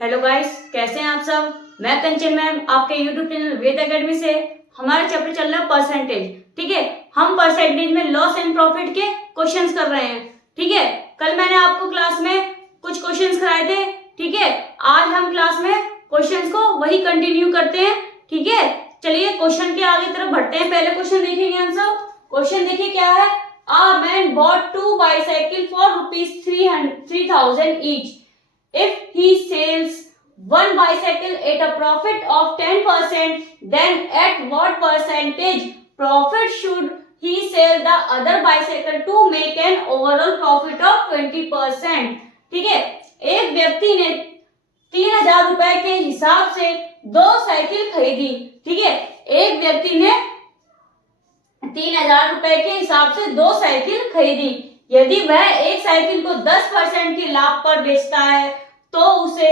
Hello guys, कैसे हैं आप सब। मैं कंचन मैम आपके यूट्यूब चैनल वेद एकेडमी से। हमारा चैप्टर चल रहा है परसेंटेज। ठीक है, हम परसेंटेज में लॉस एंड प्रॉफिट के क्वेश्चंस कर रहे हैं। ठीक है, कल मैंने आपको क्लास में कुछ क्वेश्चंस कराए थे। ठीक है, आज हम क्लास में क्वेश्चंस को वही कंटिन्यू करते हैं। ठीक है, चलिए क्वेश्चन के आगे तरफ बढ़ते हैं। पहले क्वेश्चन देखेंगे हम सब। क्वेश्चन देखिए क्या है। A man bought 2 bicycle for ₹3,000 each. If he sells one bicycle at a profit of 10%, then at what percentage profit should he sell the other bicycle to make an overall profit of 20%? ठीक है, एक व्यक्ति ने 3,000 रुपए के हिसाब से 2 cycle खरीदी। ठीक है, एक व्यक्ति ने 3,000 रुपए के हिसाब से 2 साइकिल खरीदी। यदि वह एक साइकिल को 10% के लाभ पर बेचता है तो उसे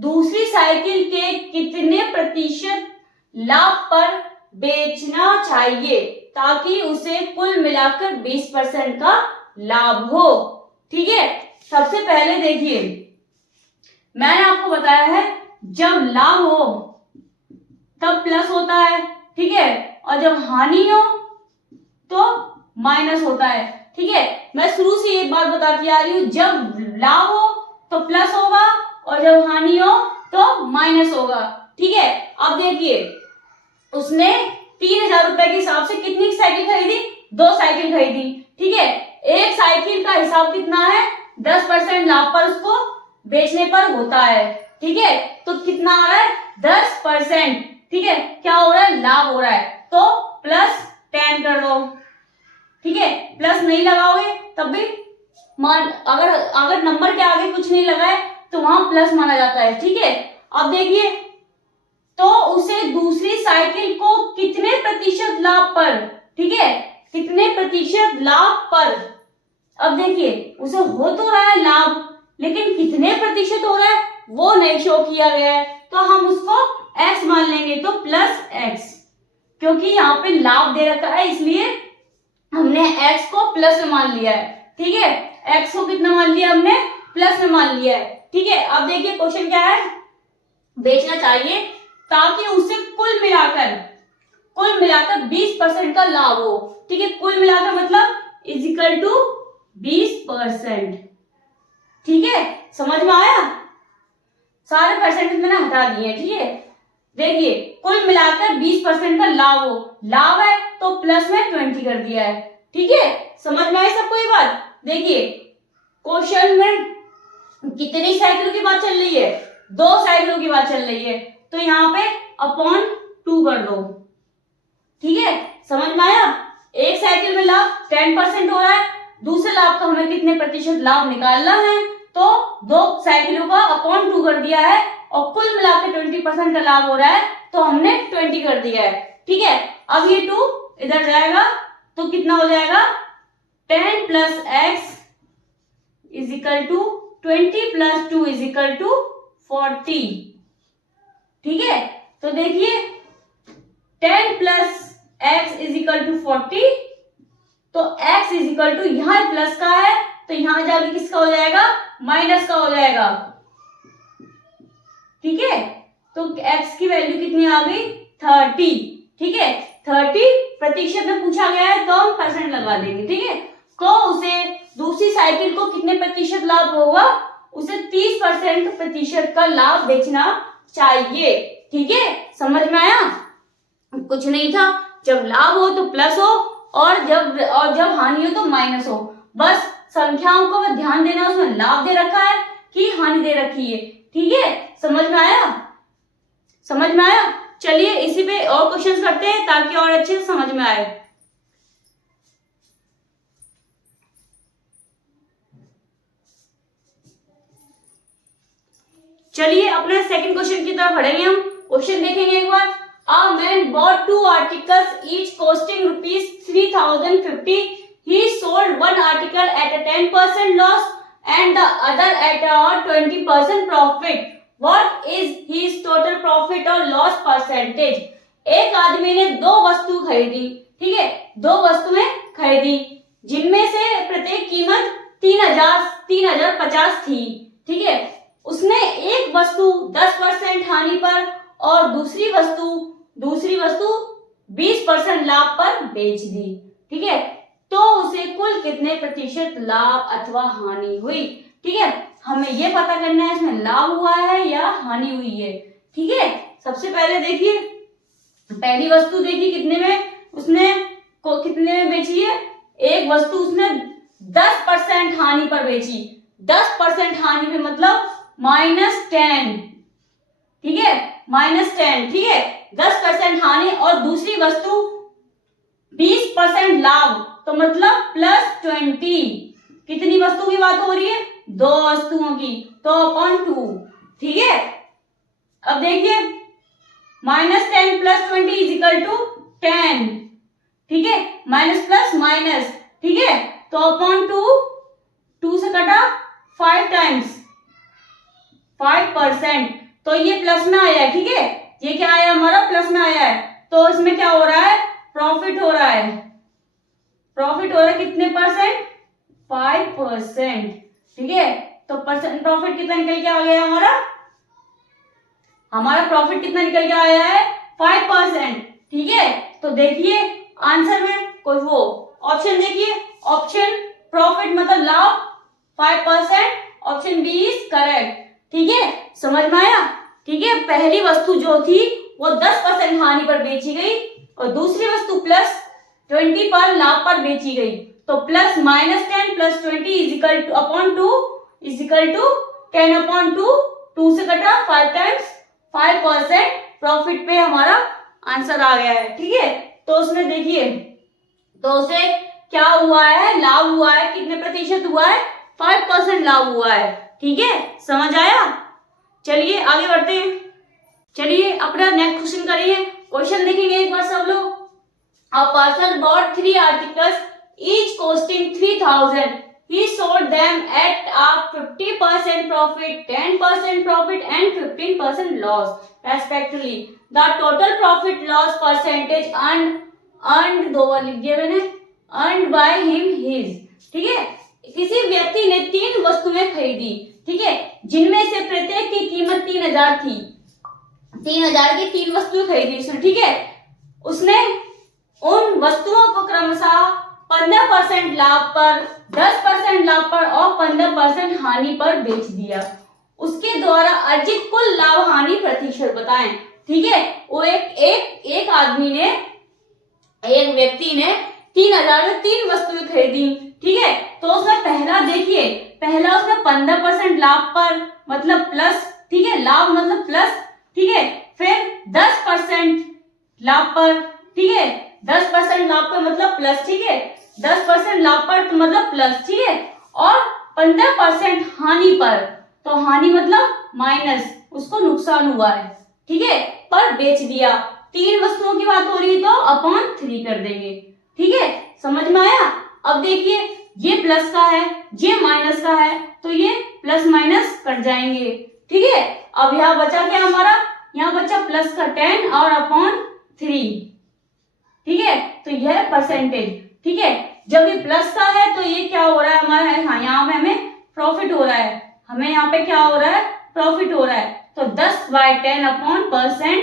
दूसरी साइकिल के कितने प्रतिशत लाभ पर बेचना चाहिए ताकि उसे कुल मिलाकर 20% का लाभ हो। ठीक है, सबसे पहले देखिए, मैंने आपको बताया है जब लाभ हो तब प्लस होता है। ठीक है, और जब हानि हो तो माइनस होता है। ठीक है, मैं शुरू से एक बात बताती आ रही हूं, जब लाभ हो तो प्लस होगा और जब हानि हो तो माइनस होगा। ठीक है, अब देखिए, उसने 3,000 रुपए के हिसाब से कितनी साइकिल खरीदी? 2 साइकिल खरीदी। ठीक है, एक साइकिल का हिसाब कितना है? 10% लाभ पर उसको बेचने पर होता है। ठीक है, तो कितना आ रहा है? 10%। ठीक है, क्या हो रहा है? लाभ हो रहा है, तो प्लस 10 कर दो। ठीक है, प्लस नहीं लगाओगे तब भी अगर नंबर के आगे कुछ नहीं लगाए तो वहां प्लस माना जाता है। ठीक है, अब देखिए, तो उसे दूसरी साइकिल को कितने प्रतिशत लाभ पर, ठीक है, कितने प्रतिशत लाभ पर, अब देखिए उसे हो तो रहा है लाभ, लेकिन कितने प्रतिशत हो रहा है वो नहीं शो किया गया है, तो हम उसको x मान लेंगे, तो प्लस x, क्योंकि यहाँ पे लाभ दे रखा है इसलिए हमने x को प्लस में मान लिया है। ठीक है, x को कितना मान लिया हमने? प्लस में मान लिया है। ठीक है, अब देखिए क्वेश्चन क्या है। बेचना चाहिए ताकि उसे कुल मिलाकर 20% का लाभ हो। ठीक है, कुल मिलाकर मतलब इज इक्वल टू 20%। ठीक है, समझ में आया? सारे परसेंटेज मैंने हटा दिए। ठीक है, देखिए कुल मिलाकर 20% का लाभ हो, लाभ है तो प्लस में 20 कर दिया है। ठीक है, समझ में आई सबको ये बात? देखिए क्वेश्चन में कितनी साइकिलों की बात चल रही है? 2 साइकिलों की बात चल रही है, तो यहाँ पे अपॉन 2 कर दो। ठीक है, समझ में आया? एक साइकिल में लाभ 10% हो रहा है, दूसरे लाभ का हमें कितने प्रतिशत लाभ निकालना है, तो 2 साइकिलों का अपॉन 2 कर दिया है और कुल मिलाकर 20% का लाभ हो रहा है, तो हमने 20 कर दिया है। ठीक है, अब ये 2 इधर जाएगा तो कितना हो जाएगा? 10 plus x is equal to 20 plus 2 is equal to 40। ठीक है, तो देखिए 10 plus x is equal to 40, तो x इज इक्वल टू यहां प्लस का है तो यहां जाके किसका हो जाएगा? माइनस का हो जाएगा। ठीक है, तो x की वैल्यू कितनी आ गई? 30। ठीक है, 30 प्रतिशत में पूछा गया है तो हम परसेंट लगा देंगे। ठीक है, तो उसे दूसरी साइकिल को कितने प्रतिशत लाभ होगा? उसे 30% प्रतिशत का लाभ बेचना चाहिए। ठीक है, समझ में आया? कुछ नहीं था, जब लाभ हो तो प्लस हो और जब हानि हो तो माइनस हो। बस संख्याओं को ध्यान देना, उसमें लाभ दे रखा है कि हानि दे रखी है। ठीक है, समझ में आया? समझ में आया? चलिए इसी पे और क्वेश्चंस करते हैं ताकि और अच्छे से समझ में आए। चलिए अपने सेकंड क्वेश्चन की तरफ बढ़ेंगे हम। क्वेश्चन देखेंगे एक बार। A man bought 2 articles each costing ₹3,050. He sold one article at a 10% loss and the other at a 20% profit. What is his total profit or loss percentage? एक आदमी ने 2 वस्तु खरीदी। ठीक है, 2 वस्तुएं खरीदी जिनमें से प्रत्येक कीमत 3,050 थी। ठीक है, उसने एक एक वस्तु 10% हानि पर और दूसरी वस्तु 20% लाभ पर बेच दी, ठीक है, तो उसे कुल कितने प्रतिशत लाभ अथवा हानि हुई। ठीक है, हमें ये पता करना है इसमें लाभ हुआ है या हानि हुई है। ठीक है, सबसे पहले देखिए, पहली वस्तु देखिए कितने में उसने कितने में बेची है, एक वस्तु उसने 10% हानि पर बेची, 10% हानि पे मतलब -10, ठीक है, -10, ठीक है, 10% हानि और दूसरी वस्तु 20% लाभ, तो मतलब +20। कितनी वस्तु की बात हो रही है, 2 वस्तुओं की, तो अपॉन 2, ठीक है। अब देखिए -10 + 20 = 10, ठीक है, माइनस प्लस माइनस, ठीक है, तो अपॉन 2 से कटा 5 टाइम्स 5%, तो ये प्लस में आया है, ठीक है, ये क्या आया हमारा प्लस में आया है, तो इसमें क्या हो रहा है, प्रॉफिट हो रहा है, कितने परसेंट, 5%, ठीक है, तो परसेंट प्रॉफिट कितना निकल के आ गया हमारा प्रॉफिट कितना निकल के आया है, 5%, ठीक है। तो देखिए आंसर में कोई वो ऑप्शन देखिए, ऑप्शन प्रॉफिट मतलब लाभ 5%, ऑप्शन बी इज करेक्ट, ठीक है, समझ में आया। ठीक है, पहली वस्तु जो थी वो 10% हानि पर बेची गई और दूसरी वस्तु +20 पर लाभ पर बेची गई, तो +-10 + 20 = 10/2, 2 से कटा 5 टाइम्स 5% प्रॉफिट पे हमारा आंसर आ गया है, ठीक है। तो उसमें देखिए, तो उसे क्या हुआ है, लाभ हुआ है, कितने प्रतिशत हुआ है, 5% लाभ हुआ है, ठीक है, समझ आया। चलिए आगे बढ़ते हैं, चलिए अपना नेक्स्ट क्वेश्चन करिए, क्वेश्चन देखेंगे एक बार सब लोग। A person bought 3 articles each costing 3,000. He sold them at a 50% profit, 10% profit and 15% loss respectively. The total profit loss percentage earned दो बार लिख दिया मैंने, earned by him his, ठीक है। किसी व्यक्ति ने 3 वस्तुएं खरीदी, ठीक है, जिनमें से प्रत्येक की कीमत 3,000 थी, 3,000 की 3 वस्तुएं खरीदी उसने, ठीक है। उसने उन वस्तुओं को क्रमशः 15% लाभ पर, 10% लाभ पर और 15% हानि पर बेच दिया। उसके द्वारा अर्जित कुल लाभ हानि प्रतिशत बताएं, ठीक है। वो एक आदमी ने, एक व्यक्ति ने 3,000 में 3 वस्तुएं खरीदी, ठीक है, तो उसमें पहला देखिए, पहला उसने 15% लाभ पर मतलब प्लस, ठीक है, लाभ मतलब प्लस, ठीक है, फिर 10% लाभ पर, ठीक है, 10% लाभ पर मतलब प्लस, ठीक है, 10% लाभ पर तो मतलब प्लस, ठीक है, और 15% हानि पर, तो हानि मतलब माइनस, उसको नुकसान हुआ है, ठीक है, पर बेच दिया। 3 वस्तुओं की बात हो रही है तो अपॉन 3 कर देंगे, ठीक है, समझ में आया। अब देखिए ये प्लस का है, ये माइनस का है, तो ये प्लस माइनस कट जाएंगे, ठीक है। अब यहाँ बचा क्या हमारा, यहाँ बचा प्लस का 10 और अपॉन 3, ठीक है, तो यह परसेंटेज, ठीक है। जब ये प्लस का है तो ये क्या हो रहा है हमारा, हाँ यहाँ पे हमें प्रॉफिट हो रहा है, हमें यहाँ पे क्या हो रहा है, प्रॉफिट हो रहा है, तो 10/10 अपॉन %,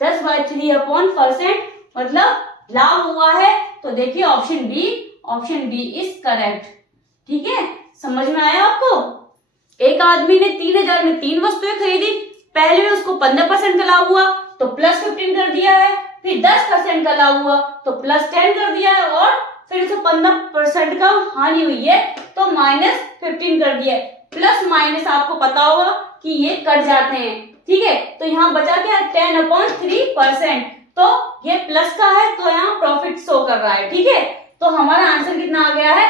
10/3 अपॉन % मतलब लाभ हुआ है। तो देखिए ऑप्शन बी इज करेक्ट, ठीक है, समझ में आया आपको। एक आदमी ने 3,000 में 3 वस्तुएं खरीदी, पहले में उसको 15% का लाभ हुआ तो +15 कर दिया है, फिर 10% का लाभ हुआ तो +10 कर दिया है, और फिर उसे 15% का हानि हुई है तो -15 कर दिया है। प्लस माइनस आपको पता होगा कि ये कट जाते हैं, ठीक है, तो यहाँ बचा क्या, 10/3%, तो ये प्लस का है तो यहाँ प्रॉफिट शो कर रहा है, ठीक है। तो हमारा आंसर कितना आ गया है,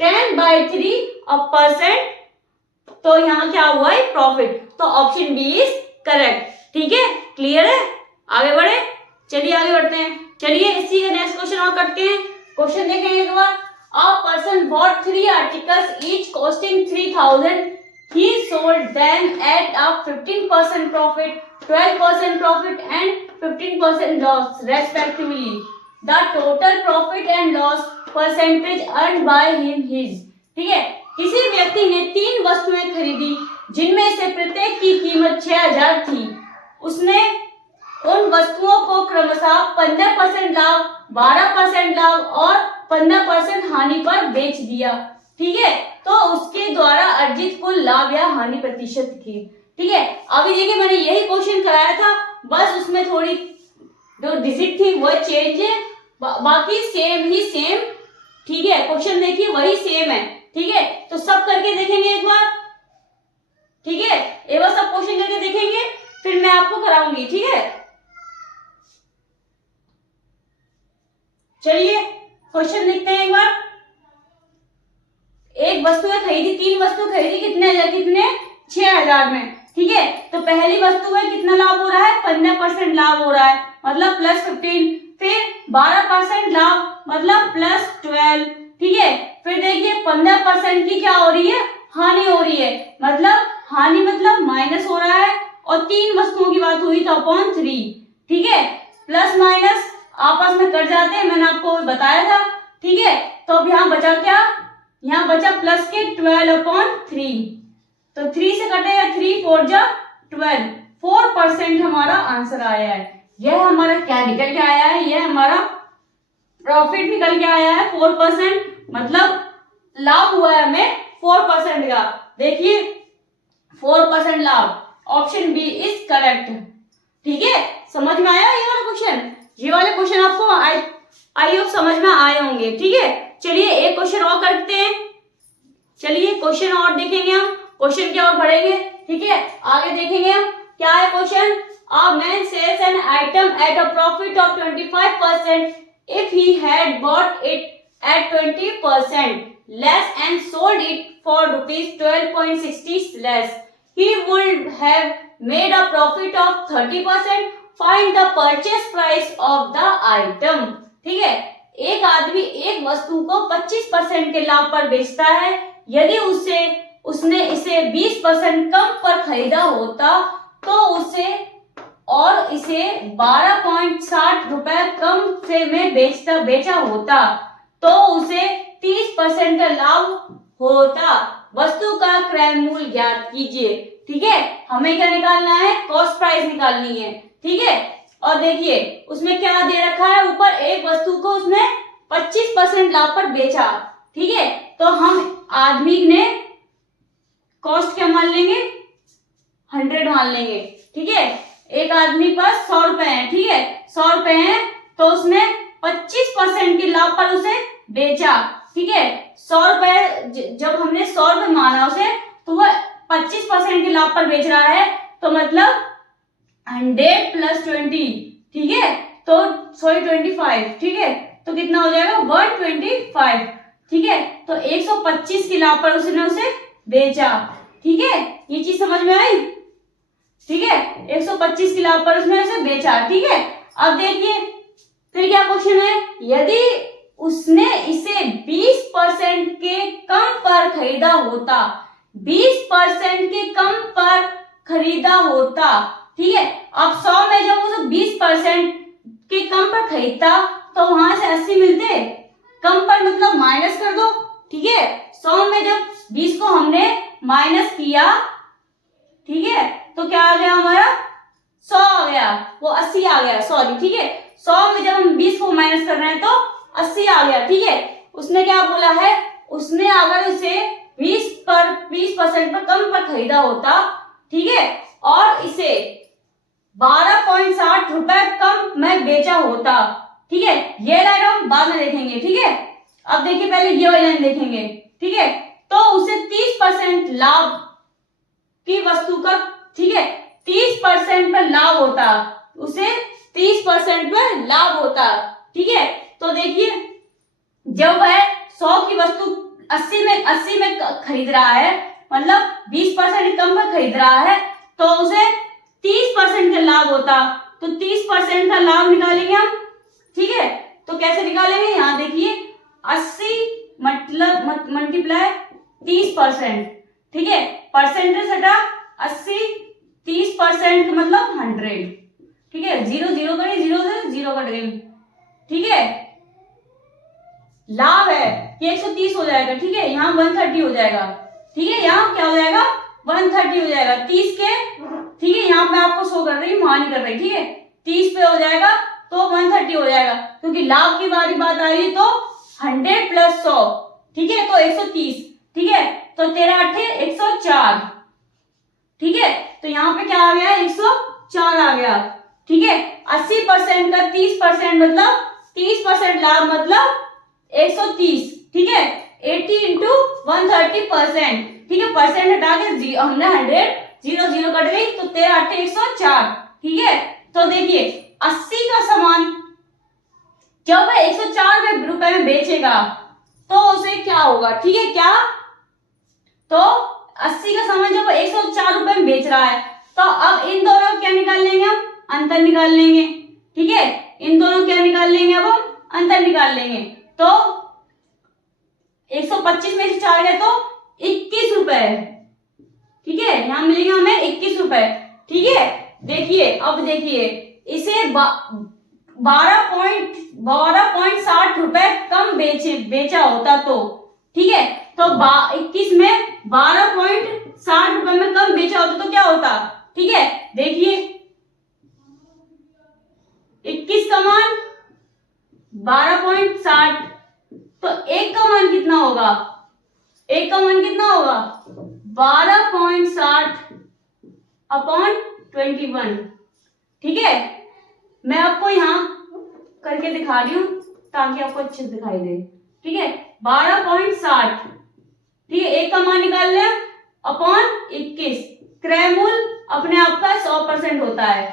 10/3%, तो यहाँ क्या हुआ है, प्रॉफिट, तो ऑप्शन बी इज करेक्ट, ठीक है, क्लियर है। आगे बढ़े, चलिए आगे बढ़ते हैं, चलिए इसी का नेक्स्ट क्वेश्चन और करते हैं। क्वेश्चन देखेंगे एक बार। A person bought 3 articles each costing 3,000. He sold them at a 15% profit, 12% profit and 15% loss respectively. The total profit and loss percentage earned by him his, ठीक है। किसी व्यक्ति ने 3 वस्तुएं खरीदी जिनमें से प्रत्येक की कीमत 6000 थी। उसने उन वस्तुओं को क्रमशः 15% लाभ, 12% लाभ और 15% हानि पर बेच दिया। ठीक है, तो उसके द्वारा अर्जित कुल लाभ या हानि प्रतिशत की। ठीक है, अभी देखिए मैंने यही क्वेश्चन कराया था, बस उसमें थोड़ी जो डिजिट थी वो चेंज है, बाकी सेम ही सेम। ठीक है, क्वेश्चन देखिए वही सेम है। ठीक है, तो सब करके देखेंगे एक बार। ठीक है, एक बार सब क्वेश्चन करके देखेंगे, फिर मैं आपको कराऊंगी। ठीक है, चलिए क्वेश्चन देखते हैं एक बार। एक वस्तु है खरीदी, 3 वस्तु खरीदी, कितने 6000 में। ठीक है, तो पहली वस्तु में कितना लाभ हो रहा है, 15% लाभ हो रहा है, मतलब +15। फिर 12% लाभ मतलब +12। ठीक है, फिर देखिए 15% की क्या हो रही है, हानि हो रही है, मतलब हानि मतलब माइनस हो रहा है, और 3 वस्तुओं की बात हुई तो /3। ठीक है, प्लस माइनस आपस में कट जाते हैं, मैंने आपको बताया था। ठीक है, तो अब यहाँ बचा क्या, यहाँ बचा प्लस के 12/3, तो 3 से कटेगा 3 4 जा 12, 4% हमारा आंसर आया है। यह हमारा क्या निकल के आया है, यह हमारा प्रॉफिट निकल के आया है 4%, मतलब लाभ हुआ है हमें 4% का। देखिए 4% लाभ, ऑप्शन बी इज करेक्ट। ठीक है, समझ में आया ये वाला क्वेश्चन? ये वाले क्वेश्चन आपको आई होप समझ में आए होंगे। ठीक है, चलिए एक क्वेश्चन और करते हैं। चलिए क्वेश्चन और देखेंगे हम, क्वेश्चन क्या और बढ़ेंगे। ठीक है, आगे देखेंगे हम क्या है question. A man sells an item at a profit of 25% if he had bought it at 20% less and sold it for rupees 12.60 less, he would have made a profit of 30%. Find the purchase price of the item. ठीक है, एक आदमी एक वस्तु को 25% के लाभ पर बेचता है। यदि उसने इसे 20% कम पर खरीदा होता तो उसे और इसे 12.60 रुपए कम से में बेचा होता तो उसे 30% का लाभ होता। वस्तु का क्रय मूल्य ज्ञात कीजिए। ठीक है, हमें क्या निकालना है, कॉस्ट प्राइस निकालनी है। ठीक है, और देखिए उसमें क्या दे रखा है, ऊपर एक वस्तु को उसने 25% लाभ पर बेचा। ठीक है, तो हम आदमी ने कॉस्ट क्या मान लेंगे, 100 मान लेंगे। ठीक है, एक आदमी पास 100 रुपए है। ठीक है, 100 रुपए है तो उसने 25% के लाभ पर उसे बेचा। ठीक है, 100 रुपए जब हमने 100 रुपए माना उसे, तो वह 25% के लाभ पर बेच रहा है, तो मतलब 100 + 20। ठीक है, तो 25। ठीक है, तो कितना हो जाएगा 125। ठीक है, तो 125 के लाभ पर उसने उसे बेचा। ठीक है, ये चीज समझ में आई? ठीक है, 125 के लाभ पर उसने उसे बेचा। ठीक है, अब देखिए फिर क्या क्वेश्चन है, यदि उसने इसे 20% के कम पर खरीदा होता, 20% के कम पर खरीदा होता। ठीक है, अब 100 में जब उसे 20% के कम पर खरीदता तो वहां से 80 मिलते, कम पर मतलब माइनस कर दो। ठीक है, 100 में जब 20 को हमने माइनस किया, ठीक है, तो क्या आ गया हमारा 100 आ गया, वो 80 आ गया, सॉरी। ठीक है, 100 में जब हम 20 को माइनस कर रहे हैं तो 80 आ गया। ठीक है, उसने क्या बोला है, उसने अगर इसे 20% पर कम पर खरीदा होता, ठीक है, और इसे 12.60 रुपए कम में बेचा होता। ठीक है, ये लाइन हम बाद में देखेंगे। ठीक है, अब देखिए पहले ये वाली लाइन देखेंगे। ठीक है, तो उसे 30% लाभ की वस्तु का, ठीक है, 30% पर लाभ होता, उसे 30% पर लाभ होता। ठीक है, तो देखिए जब वह 100 की वस्तु 80 में खरीद रहा है, मतलब 20% कम पर खरीद रहा है, तो उसे 30% का लाभ होता, तो 30% का लाभ निकालेंगे हम। ठीक है, तो कैसे निकालेंगे, यहाँ देखिए 80 मतलब मल्टीप्लाई 30%। ठीक है, परसेंटेज हटा 80, 30% मतलब 100। ठीक है, 0 0 करें, 0 से 0 कट गई। ठीक है, लाभ है कि 130 हो जाएगा। ठीक है, यहाँ 130 हो जाएगा। ठीक है, यहाँ क्या हो जाएगा 130 हो जाएगा 30 के, ठीक है, यहाँ पे आपको शो कर रही है, वहां नहीं कर रही, ठीक है, 30 पे हो जाएगा तो 130 हो जाएगा, क्योंकि लाभ की बारी बात आ रही है तो 100 प्लस 100, ठीक है, तो 130, ठीक है, तो 13 8 104, ठीक है, तो यहाँ पे क्या आ गया 104 आ गया, ठीक है। 80% का 30% मतलब 30% लाभ मतलब 130, ठीक है, 80 इंटू 130%, ठीक है, परसेंट हटा के हमने 100 0 0 कट गई तो 13 8 104, ठीक है। तो देखिए 80 का सामान जब वह 104 रुपए में बेचेगा तो उसे क्या होगा, ठीक है, क्या, तो 80 का सामान जब 104 रुपए में बेच रहा है तो अब इन दोनों क्या निकाल लेंगे, हम अंतर निकाल लेंगे, ठीक है, इन दोनों क्या निकाल लेंगे, अब हम अंतर निकाल लेंगे, तो 125 में से 4 गए तो 21 रुपए, ठीक है, यहां मिलेंगे हमें 21 रुपए, ठीक है। देखिए अब देखिए इसे 12.60 रुपए कम बेचा होता तो, ठीक है, तो 21 में 12.60 रुपए में कम बेचा होता तो क्या होता, ठीक है, देखिए 21 का मान 12.60, तो एक का मान कितना होगा, एक का मान कितना होगा 12.60 अपॉन 21, ठीक है, मैं आपको यहां करके दिखा रही हूं ताकि आपको अच्छे से दिखाई दे, ठीक है, 12.60, ठीक है, एक का मान निकाल लिया अपॉन 21, क्रय मूल्य अपने आप का 100% होता है,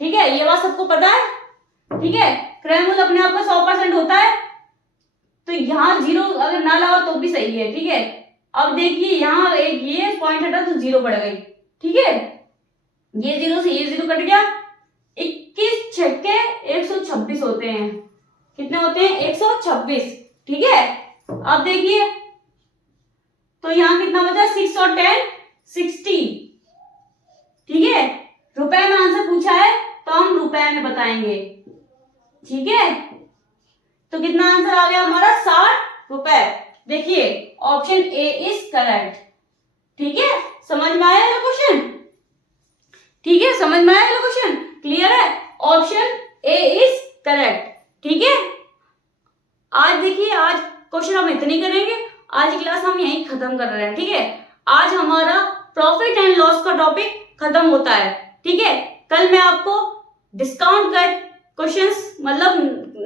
ठीक है, ये बात सबको पता है, ठीक है, क्रय मूल्य अपने आप का 100% होता है, तो यहाँ 0 अगर ना लगाओ तो भी सही है, ठीक है। अब देखिए यहाँ एक ये पॉइंट हटा तो 0 बढ़ गई, ठीक है, ये 0 से ये 0 कट गया, 21 छक्के 126 होते हैं, कितने होते हैं 126, ठीक है। अब देखिए तो यहाँ कितना बचा 6 और 10 60, ठीक है, रुपए में आंसर पूछा है तो हम रुपए में बताएंगे, ठीक है, तो कितना आंसर आ गया हमारा 60 रुपए। देखिए ऑप्शन ए इज करेक्ट, ठीक है, समझ में आया ये क्वेश्चन, ठीक है, समझ में आया ये क्वेश्चन, क्लियर है, ऑप्शन ए इज करेक्ट, ठीक है। आज देखिए आज क्वेश्चन हम इतनी करेंगे, आज की क्लास हम यहीं खत्म कर रहे हैं, ठीक है, आज हमारा प्रॉफिट एंड लॉस का टॉपिक खत्म होता है, ठीक है, कल मैं आपको डिस्काउंट का क्वेश्चंस मतलब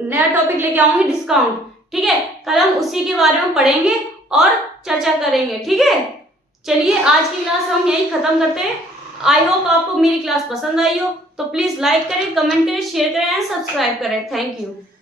नया टॉपिक लेके आऊंगी डिस्काउंट, ठीक है, कल हम उसी के बारे में पढ़ेंगे और चर्चा करेंगे, ठीक है। चलिए आज की क्लास हम यहीं खत्म करते हैं, आई होप आपको मेरी क्लास पसंद आई हो, तो प्लीज लाइक करें, कमेंट करें, शेयर करें एंड सब्सक्राइब करें, थैंक यू।